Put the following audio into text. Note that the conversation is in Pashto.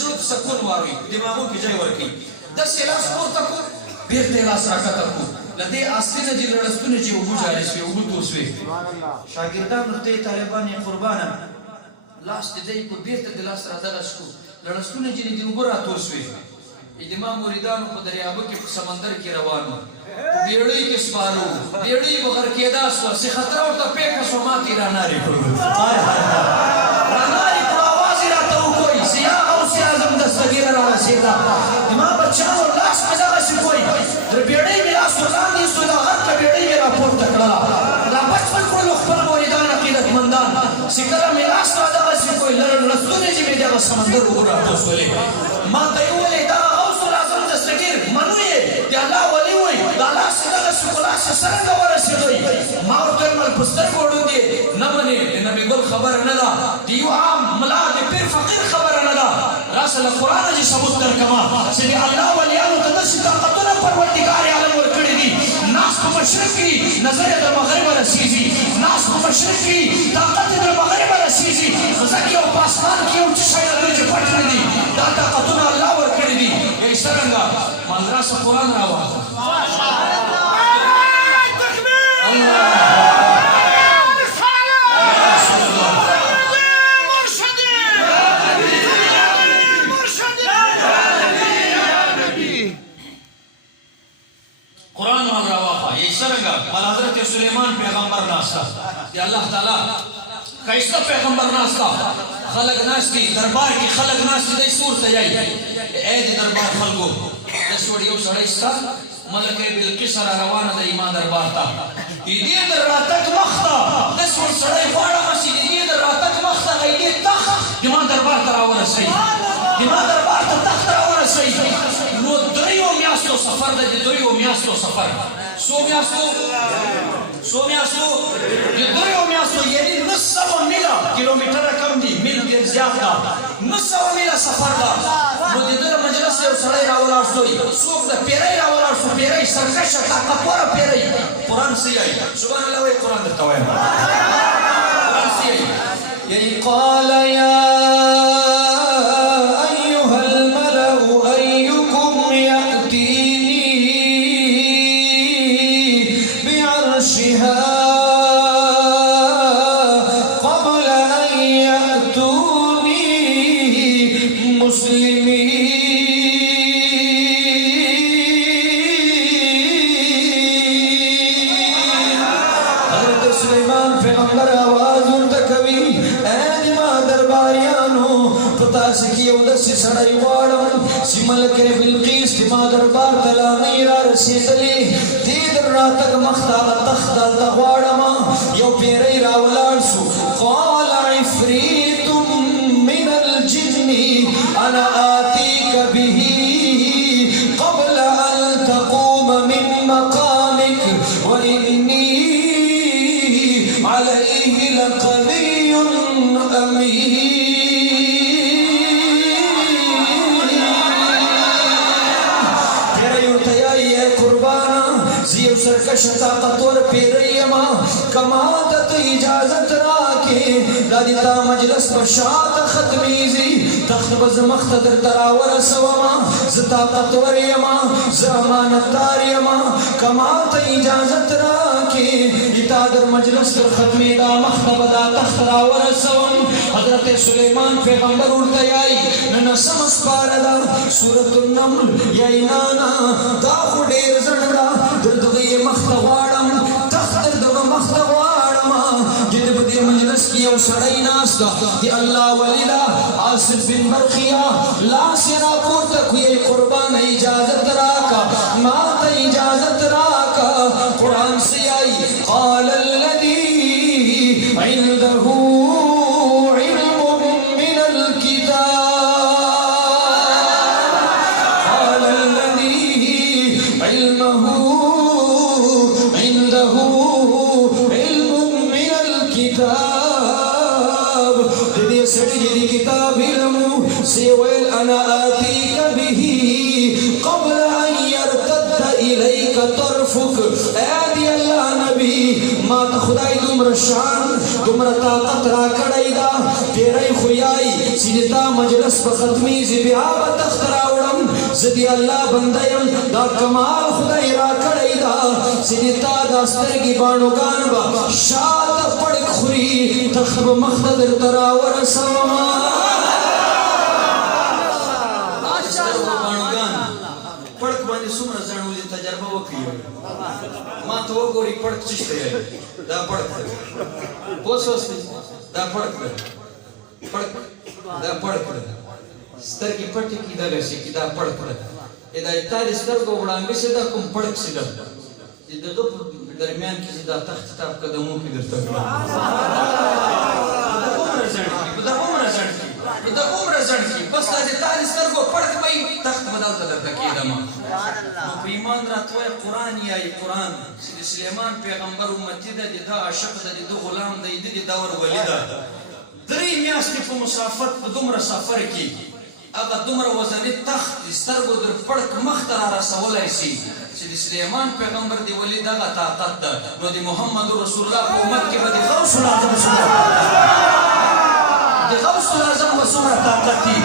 زړه سکون واروي دماغو کې ځای ورکړي د سیلاس پورته کو بیرته لاس راکته کو لدې اصلي نه چې لړستونه چې وګو جاري شي وګو توسوي شاګردانو ته طالبان قربانه لاس دې کو بیرته د لاس راځه شو لړستونه چې دې وګو را توسوي ادمه مریدانو په دریابو کې په سمندر کې روانو بیړۍ کې سپارو بیړۍ بغیر کېدا سو سي خطر او ته پېښه شو ماتي را ناري کړو راناري کړو आवाज را ته وکوي سیا او سیا زم دستګیر را رسیدا ما بچانو لاس مزه شي کوي در بیړۍ مې لاس وران دي سو دا غټ بیړۍ مې را پورته کړه دا بچپن کولو خپل مریدان عقیدت مندان سکره مې لاس مزه شي کوي لرسونه چې مې دا سمندر وګورا تاسولې ما ته ویلې دا منوي دی الله ولي وي دا الله څنګه شکلا څنګه ورسېږي ما ورته مل پستر وړو دي نه مني نبی ګل خبر نه ده دیو عام ملا دې پیر فقیر خبر نه ده رسول قران جي ثبوت تر کما چې الله وليانو ته د طاقتونو پروردگار عالم ورکړي دي ناس په مشرق کې نظر د مغرب رسېږي ناس په مشرق کې طاقت د مغرب رسېږي ځکه او پاسمان کې او چې شاید دې پټ نه دي دا طاقتونه الله ورکړي دي یې څنګه مدرسه قرآن راوړه قرآن راوړه یې څنګه حضرت سليمان پیغمبر ناستا دی الله تعالی کایسته پیغمبر ناستا خلق ناشتي دربار کې خلق ناشتي د سور ته یای اې د دربار خلکو د سوړیو سړی ستا ملکه بلقیس را روانه د ایمان دربار ته دې در راتګ مخته د سوړ سړی غواړه مشي دې در راتګ مخته غیدې تخ ایمان دربار ته راورسي ایمان دربار ته تخ راورسي نو دریو میاشتو سفر د دریو میاشتو سفر سو میاشتو د دریو میاشتو یعنی 900 میله کیلومتر کم دي میل ډیر زیات ده 900 میله سفر ده نو د دې مجلس یو سړی راولاړ شوی څوک د پیری راولاړ شو پیری سرکشه طاقتوره پیری قرآن سیای سبحان الله وی قرآن درته وایم قرآن سیای یعنی قال یا سړی غواړم چې ملکه بلقیس د ما دربار ته لا نه را رسېدلې دې در راتګ مخته تخت دلته غواړم یو پیری راولاړ شو قال عفریت من الجن انا آتیک به قبل ان تقوم من مقامك وإني عليه لقوي أمين سرکش طاقتور پیریم کما ته اجازت راکې دا د تا مجلس په شاته ختمیږي تخت به زه مخته درته راورسوم زه طاقتور یم زه امانتدار یم کما ته اجازت راکې د تا در مجلس تر ختمېدا مخته به دا تخت راورسوم حضرت سلیمان پیغمبر ورته یایي ننسم سپاره ده سورة النمل یایي نانا دا خو ډېر زړه ده در دغه یې مخته غواړم تخت در دغه مخته غواړم چې د دې مجلس کې یو سړی ناست ده د الله ولی ده آصف بن برخیه لاس یې راپورته کړو یې قربانه اجازت راکه ما ته اجازت راکه قرآن سیایي قال الذي عنده أنا آتيك به قبل أن يرتد إليك طرفك آدي الله نبي ما تخدای دومره شان دومره طاقت راکړی دا ډېری خو یایي چې د تا مجلس به ختمیږي بیا به تخت راوړم زه د الله بنده یم دا کمال خدای راکړی دا چې د تا دا سترګې باڼوګان به شاته پړک خوري تخت به مخته درته راورسومه پړک باندې څومره ځانولي تجربه وکړي ما ته وګوري پړک څه شی دی دا پړک دی پوه شوې دا پړک دی پړک دا پړک دی سترګې پټې کړي دغسې کړي دا پړک دی دا تا د سترګو وړاندې چې دا کوم پړک چې ده چې دغه په درمیان کې چې دا تخت کتاب قدمو کې درته کړه په دومره ځنډ کې په دومره ځنډ کې په دومره ځنډ کې بس دا د تا د سترګو پړک به وي تخت به دلته درته کېدم نو په ایمان راته وایه قرآن یایي قرآن چې د سلیمان پیغمبر امتي ده د ده عاشق ده د ده غلام ده د د دور ولي ده 3 میاشتې په مسافت په دومره سفر کې هغه دومره وزني تخت د سترګو در پړک مخته را رسولی شي چې د سلیمان پیغمبر د ولي دغه طاقت ده نو د محمد رسول الله په امت کې به د غوث العظم د غوث العظم به څومره طاقت وي